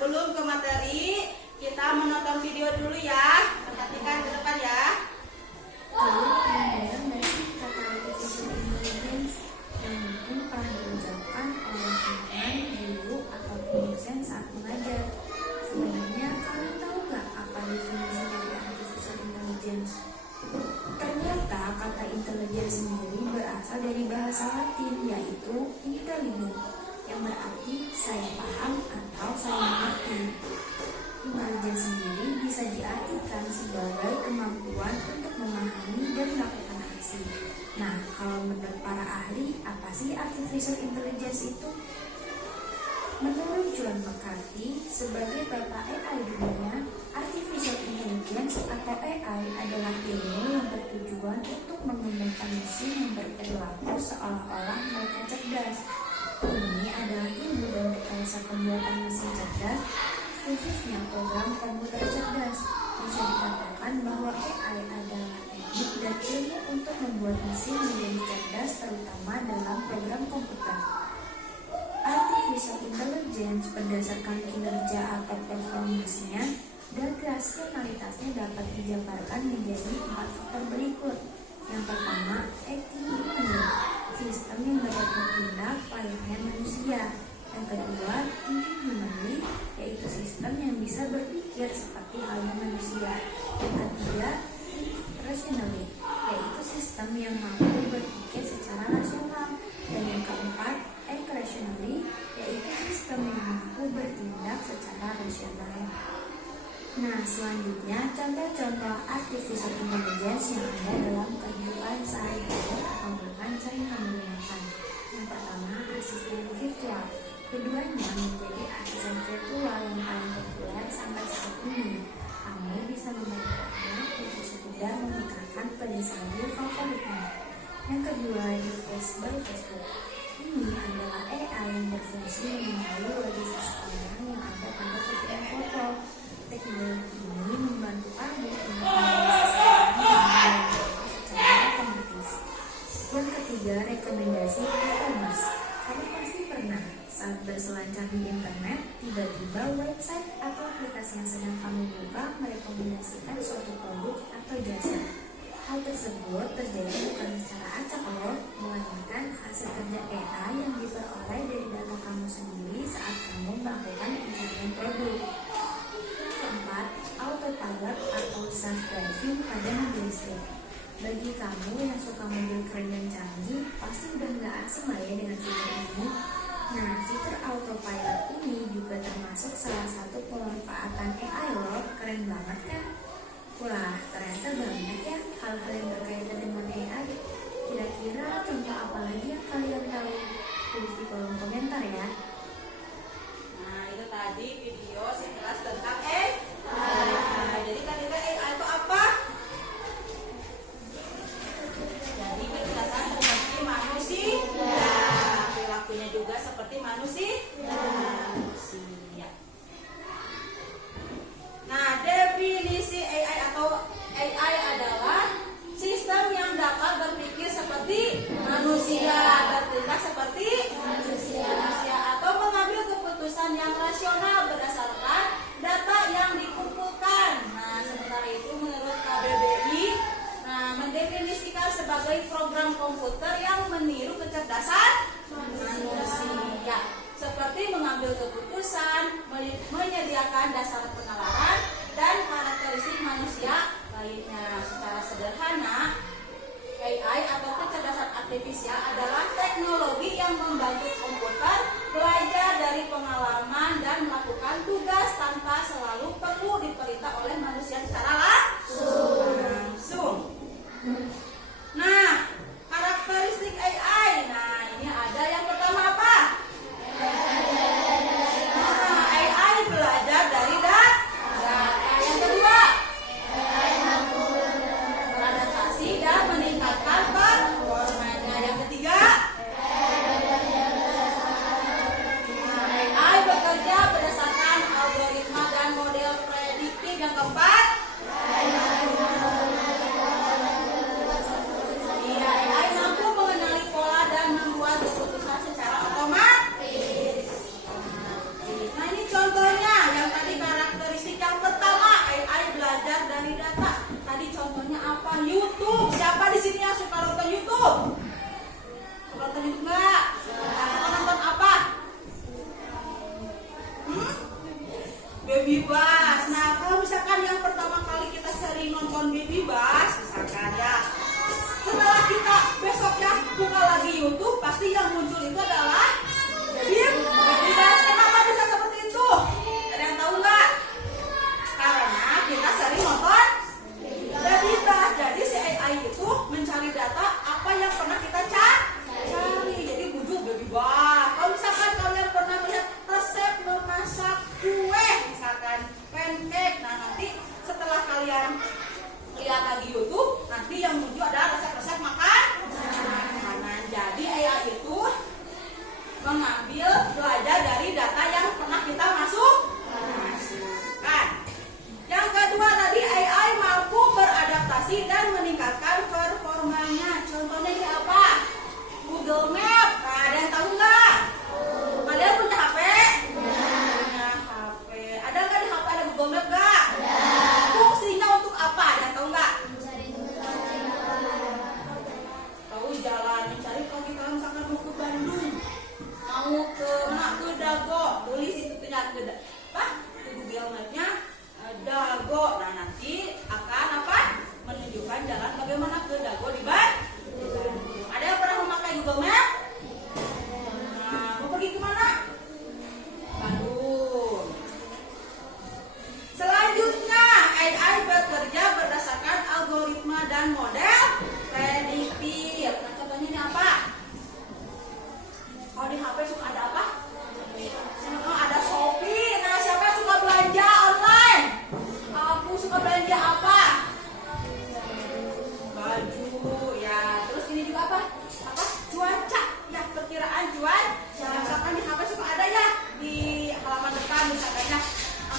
sebelum ke materi, kita menonton video dulu ya. Perhatikan ke depan ya. Lalu pernah nggak sih kata artificial intelligence yang mungkin pernah diucapkan oleh teman, guru, ataupun dosen saat mengajar? Sebenarnya kalian tahu nggak apa definisi dari artificial intelligence? Ternyata kata intelligence sendiri berasal dari bahasa Latin, yaitu intelligent, yang berarti saya paham atau saya mengerti. Intelligence sendiri bisa diartikan sebagai kemampuan untuk memahami dan melakukan aksi. Nah, kalau menurut para ahli, apa sih artificial intelligence itu? Menurut John McCarthy, sebagai bapak AI dunia, artificial intelligence atau AI adalah ilmu yang bertujuan untuk mengembangkan mesin yang berperilaku seolah-olah mereka cerdas. Ini adalah ilmu dan rekayasa pembuatan mesin cerdas, khususnya program komputer cerdas. Bisa dikatakan bahwa AI adalah teknik dan ilmu untuk membuat mesin menjadi cerdas, terutama dalam program komputer. Artificial intelligence berdasarkan kinerja atau performance-nya dan rasionalitasnya dapat dijabarkan menjadi 4 faktor berikut. Yang pertama, acting humanly, sistem yang dapat bertindak layaknya manusia. Yang kedua, thinking humanly, yaitu sistem yang bisa berpikir seperti halnya manusia. Yang ketiga, rationally, yaitu sistem yang mampu berpikir secara rasional. Dan yang keempat, rationally, yaitu sistem yang mampu bertindak secara rasional. Nah, selanjutnya contoh-contoh artificial intelligence yang ada dalam kehidupan sehari-hari atau bahkan sering kamu gunakan. Yang pertama, asisten virtual. Keduanya menjadi asisten virtual yang paling populer sampai saat ini. Kamu bisa menggunakannya untuk sekedar memikirkan penulisan favoritnya. Yang kedua, face by Facebook. Ini adalah AI yang berfungsi mengenali wajah seseorang yang ada pada postingan foto. Teknologi ini membantu kamu untuk mengenali seseorang yang ada secara otomatis. Yang ketiga, rekomendasi e-commerce. Kamu pasti pernah saat berselancar di internet, tiba-tiba website atau aplikasi yang sedang kamu buka merekomendasikan suatu produk atau jasa. Hal tersebut terjadi bukan secara acak loh, melainkan hasil kerja AI yang diperoleh dari data kamu sendiri saat kamu melakukan pencarian produk. Yang keempat, autopilot atau self-driving pada mobil listrik. Bagi kamu yang suka mobil keren dan canggih, pasti udah nggak asing lah ya dengan fitur ini. Nah, fitur autopilot ini juga termasuk salah satu pemanfaatan AI loh, keren banget kan? Wah, ternyata banyak ya hal-hal yang berkaitan dengan AI. Kira-kira contoh apa lagi yang kalian tahu? Tulis di kolom komentar ya. Nah, itu tadi video sekilas tentang AI. Jadi kalian AI itu apa? Jadi penjelasan seperti manusia. Perilakunya juga seperti manusia. Nah, definisi AI atau AI adalah sistem yang dapat berpikir seperti manusia, bertindak seperti manusia, atau mengambil keputusan yang rasional berdasarkan data yang dikumpulkan. Nah, sementara itu menurut KBBI, mendefinisikan sebagai program komputer yang meniru kecerdasan manusia, seperti mengambil keputusan, menyediakan dasar penalaran, dan karakteristik manusia lainnya. Secara sederhana, AI atau kecerdasan artifisial adalah teknologi yang membantu komputer belajar dari pengalaman dan melakukan tugas tanpa selalu perlu diperintah oleh manusia secara langsung. Nah, karakteristik AI. Nah, ini ada yang pertama apa? AI belajar dari data. Yang kedua, beradaptasi dan meningkatkan performanya. Yang ketiga, Baby Bus. Nah, kalau misalkan yang pertama kali kita sering nonton Baby Bus, misalkan ya, setelah kita besoknya buka lagi YouTube, pasti yang muncul itu adalah Baby Bus. Kenapa bisa seperti itu? Ada yang tahu nggak? Karena kita sering nonton Baby Bus. Jadi si AI itu mencari data apa yang pernah kita cari. Jadi bujuk Baby Bus. Kalau misalkan kalian pernah melihat resep memasak kue, misalkan pancake, nah nanti setelah kalian lihat lagi YouTube, nanti yang muncul adalah resep-resep makanan. Jadi AI itu mengambil belajar dari data yang pernah kita masukkan. Yang kedua tadi AI mampu beradaptasi dan meningkatkan performanya. Contohnya ini apa? Google Map. Nah, ada yang tahu nggak? Kalian punya HP? Punya HP. Ada nggak di HP ada Google Map nggak? Fungsinya untuk apa? Ada yang tahu nggak? Tahu jalan, mencari kalau kita misalkan mau ke Bandung, mau ke mana? Ke Dago, tulis itu punya ke Google Map-nya Dago. Nah nanti akan apa? Menunjukkan jalan bagaimana ke Dago di Bandung. Ada yang pernah memakai Google Map? Nah, mau pergi kemana? Bandung. Selanjutnya, AI bekerja berdasarkan algoritma dan model prediktif. Nah, contohnya ini apa? Kalau di HP suka ada apa? Ada Shopee. Nah, siapa yang suka belanja online? Aku suka belanja apa? Baju. Ya, terus ini juga apa? Cuaca. Ya, perkiraan cuaca. Misalkan di HP suka ada ya di halaman depan misalkan ya.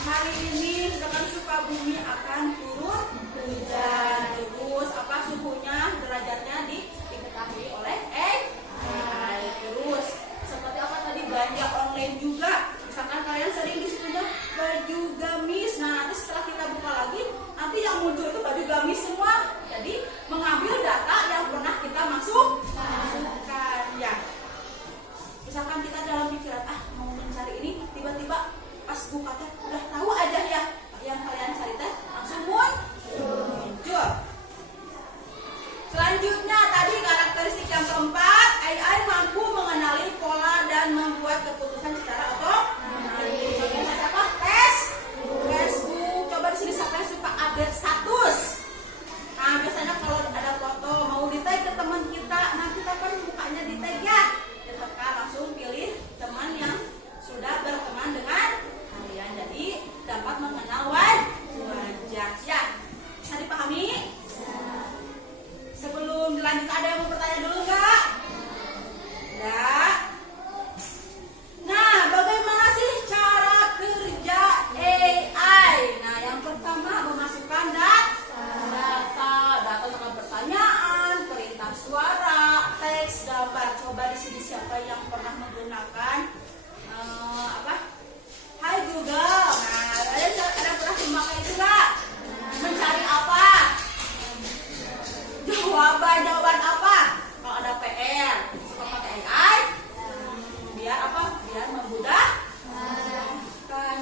Hari ini misalkan Sukabumi akan turun hujan. Terus apa suhunya, derajatnya diketahui oleh AI. Terus seperti apa tadi belanja online juga. Misalkan kalian sering disitunya baju gamis. Nah, nanti setelah kita buka lagi, nanti yang muncul itu baju gamis semua. Jadi mengambil data yang pernah kita masukkan ya. Misalkan kita dalam pikiran mau mencari ini, tiba-tiba pas buka teh udah tahu aja ya yang kalian cari teh langsung muncul. Selanjutnya tadi karakteristik yang keempat, AI mampu mengenali pola dan membuat keputusan secara otomatis. Contohnya apa? Facebook. Coba di sini siapa yang suka update status? Nah, biasanya kalau ada foto mau di-tag ke teman kita, nah kita kan mukanya di-tag ya. Kita langsung pilih teman yang sudah berteman dengan kalian. Jadi dapat mengenal wajah. Ya, bisa dipahami? Sebelum dilanjut ada yang mau bertanya dulu nggak? Nggak? Nah, bagaimana sih cara kerja AI? Nah, yang pertama memasukkan data dengan pertanyaan, perintah suara, teks, gambar. Coba di sini siapa yang pernah menggunakan Hai Google. Nah, ada pernah memakai itu nggak? Mencari apa? Jawaban apa? Kalau ada PR, suka pakai AI. Biar apa? Biar memudahkan.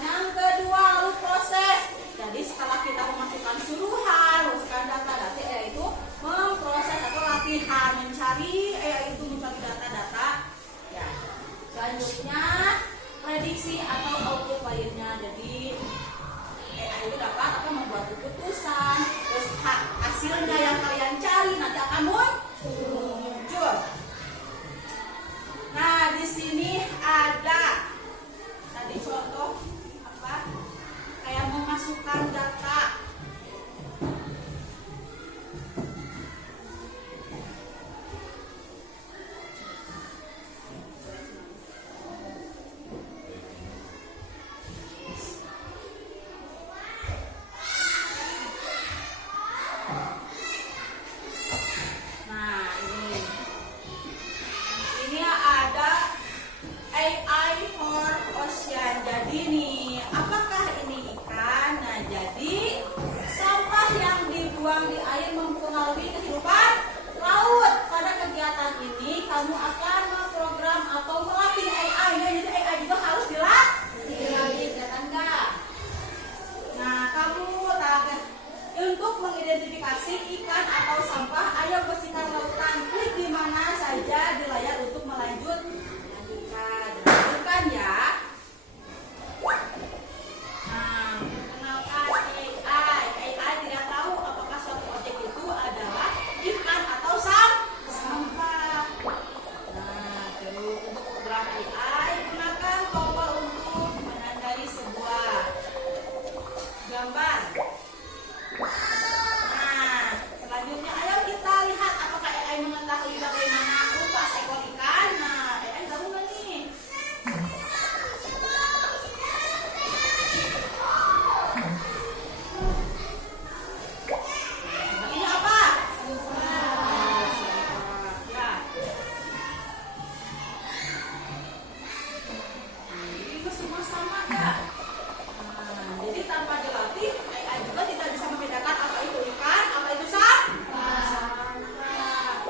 Yang kedua, lalu proses. Jadi setelah kita memasukkan suruhan, memasukkan data, nanti AI itu memproses atau latihan mencari data-data. Ya. Selanjutnya prediksi atau autopilotnya. Jadi AI itu dapat membuat keputusan, terus hasilnya yang kalian cari nanti akan muncul. Nah, di sini ada tadi contoh kayak memasukkan data. semua sama ya. Nah, jadi tanpa dilatih, AI juga tidak bisa membedakan apa itu ikan, apa itu sampah. Nah,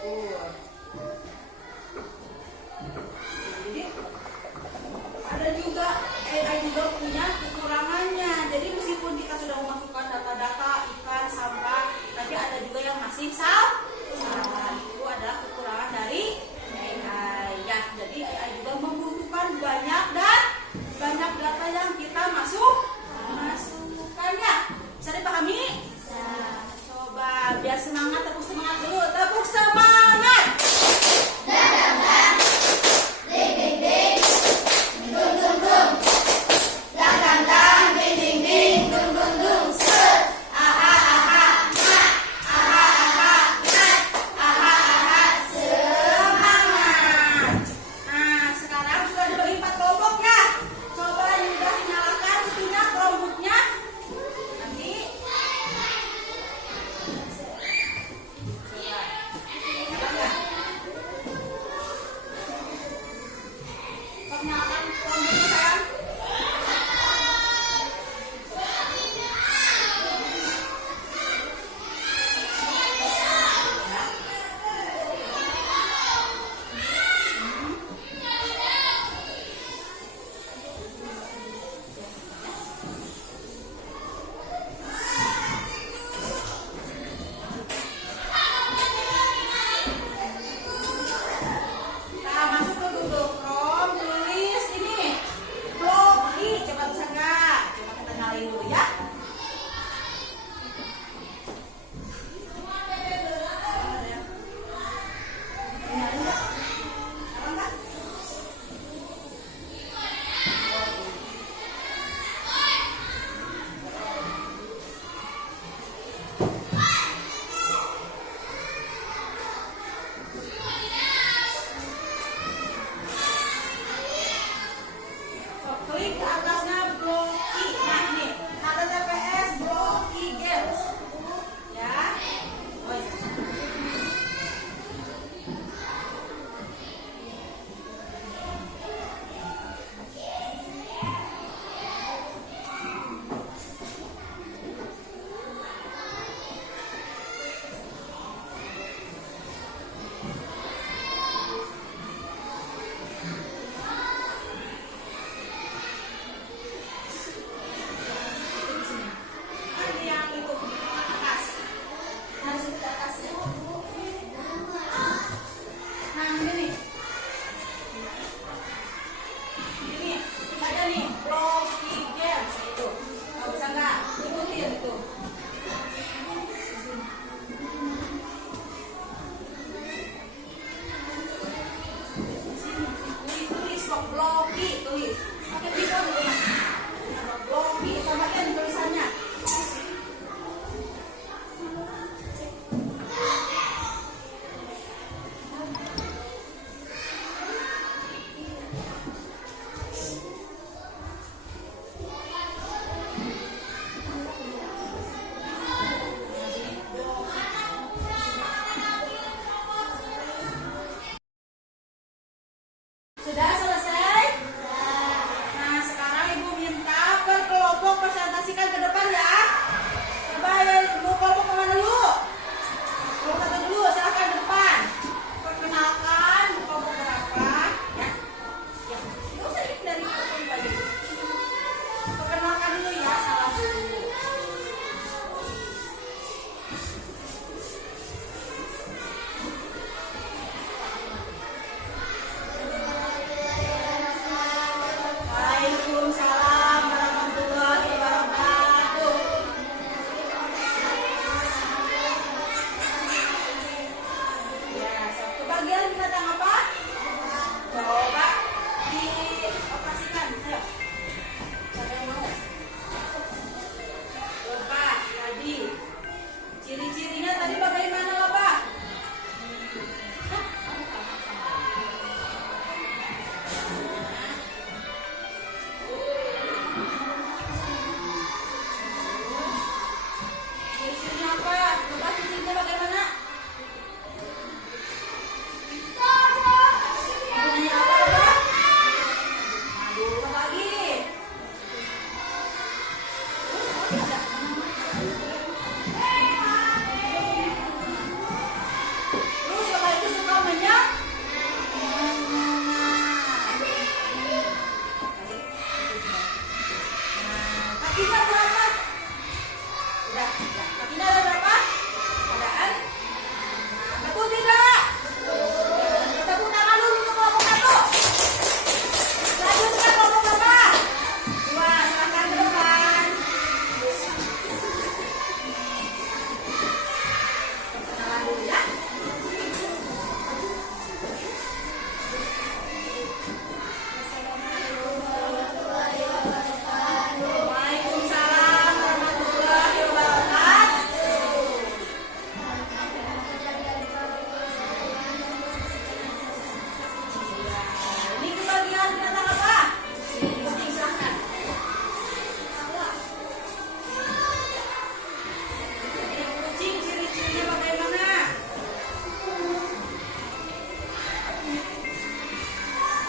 tuh. Jadi ada juga AI juga punya kekurangannya. Jadi meskipun kita sudah memasukkan data-data ikan, sampah, tapi ada juga yang masih salah. Itu adalah kekurangan dari AI. Ya, jadi AI juga membutuhkan banyak data yang kita masukkannya. Bisa dipahami? Coba biar semangat, tepuk semangat dulu. Tepuk semangat. Nah, sekarang sudah dibagi 4 kelompoknya. Coba Yuda nyalakan itunya, Chromebooknya. Nanti nyalakan Chromebooknya sayang. Nah, masuk ke Google Chrome, tulis ini Blocky. Coba bisa nggak? Coba kita nyalain dulu ya. Nyalain nggak? Nyala nggak? So, klik ke atasnya Blocky. Nah, ini https Blocky Games. Ya. Oh, iya. Nanti yang itu atas. Harus di atas. Nah, ini nih. Ini ada nih Blocky Games itu. Mau bisa nggak? Ikutin itu. Tulis kok Blocky, tulis. Pakai pisau gitu ya. Blocky, samain tulisannya. Sudah selesai? Nah, sekarang Ibu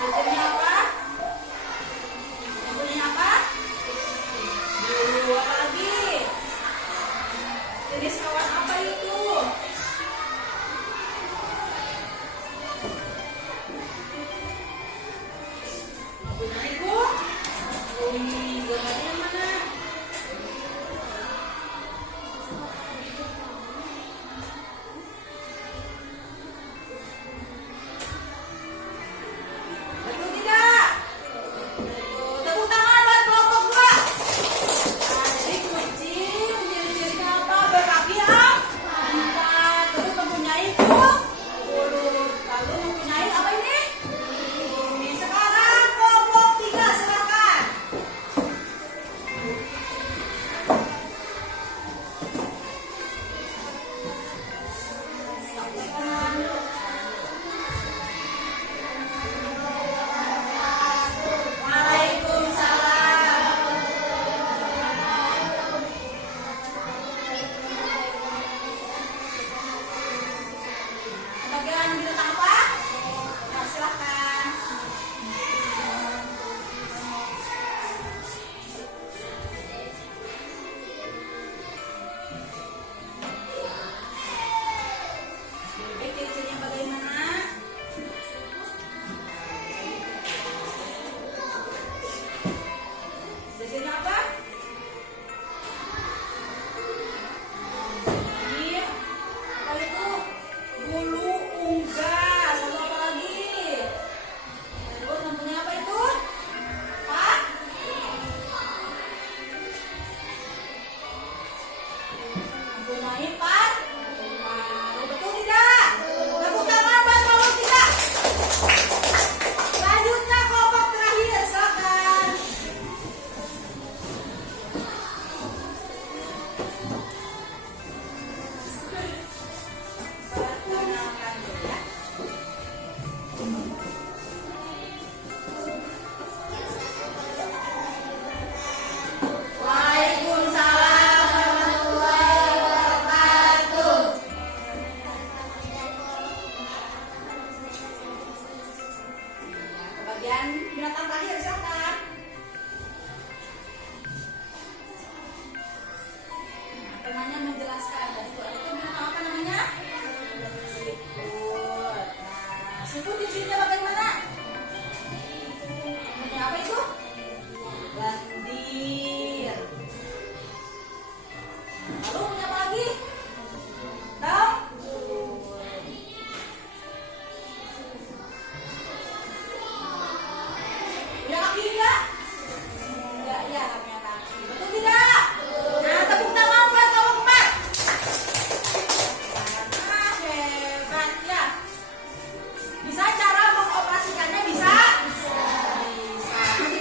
Jajannya apa? Yang punyanya apa? Bulu. Apa lagi? Jenis hewan apa itu? Yang punyanya ibu? Bumi. Gambarnya yang mana? Betul tidak? Betul. Tepuk tangan buat kelompok dua. Nah, jadi kucing ciri-cirinya apa? Berkaki empat. Terus mempunyai bulu. Lalu mempunyai apa ini? Bumi. Sekarang kelompok tiga silakan. Waalaikumsalam. Bagian binatang apa? Nah, silakan. Bebek ciri-cirinya bagaimana? Ciri-cirinya apa? Ini apa itu? Bulu unggas. Lalu apa lagi? Terus namanya apa itu? Pak? Mempunyai empat. Betul tidak? Tepuk tangan buat kelompok tiga. Selanjutnya kelompok terakhir, silakan. Perkenalkan dulu ya. Waalaikumsalam warahmatullahi wabarakatuh. Bagian binatang terakhir silakan. Temannya menjelaskan tadi itu binatang apa namanya? Siput. Nah, siput cirinya bagaimana? Punya apa itu? Lendir. Lalu punya apa lagi? Tahu? Punya kaki enggak? Enggak, ya punya kaki. Betul tidak? Nah, tepuk tangan buat kelompok empat. Nah, hebat ya. Bisa cara mengoperasikannya bisa? Bisa. Nanti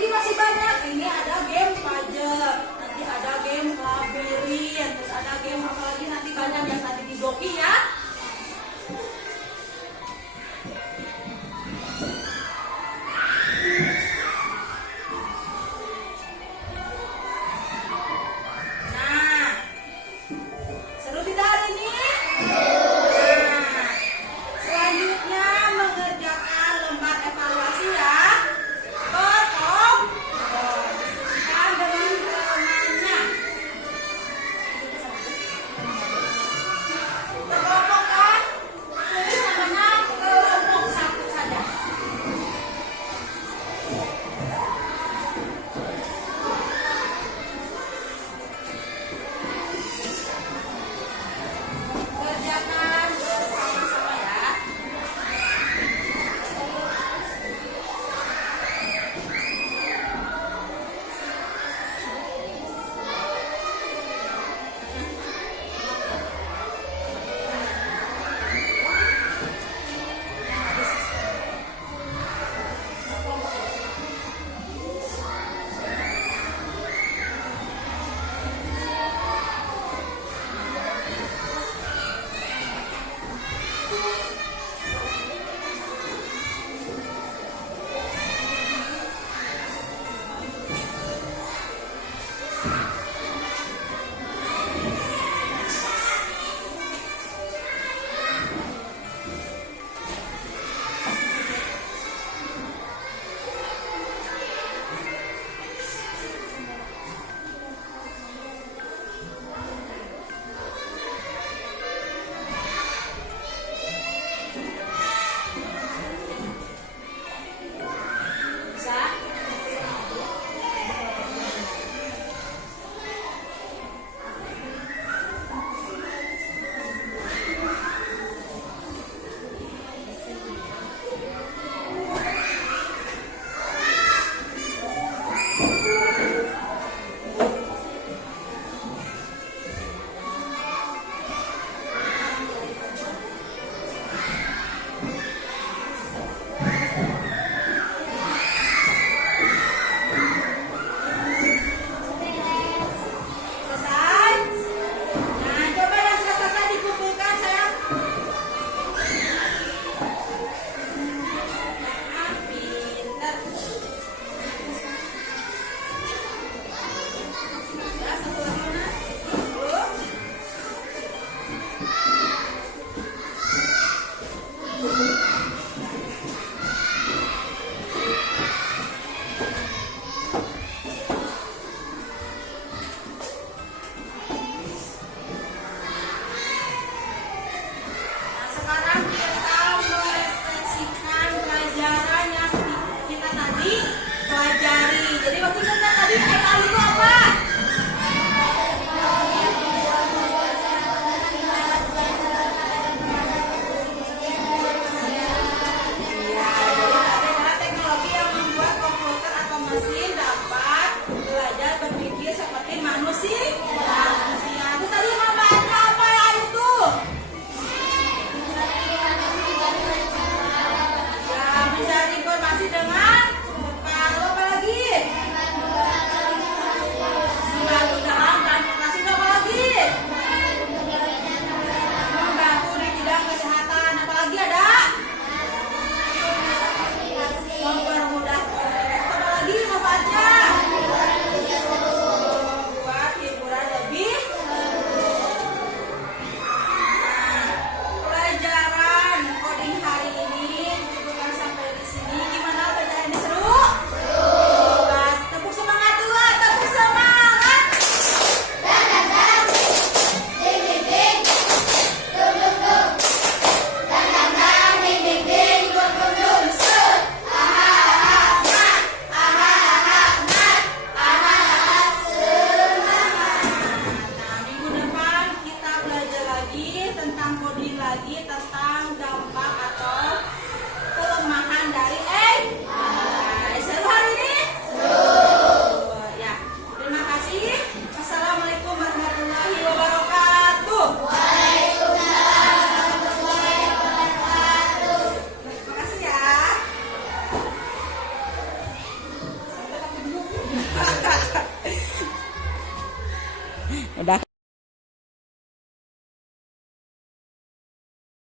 lagi tentang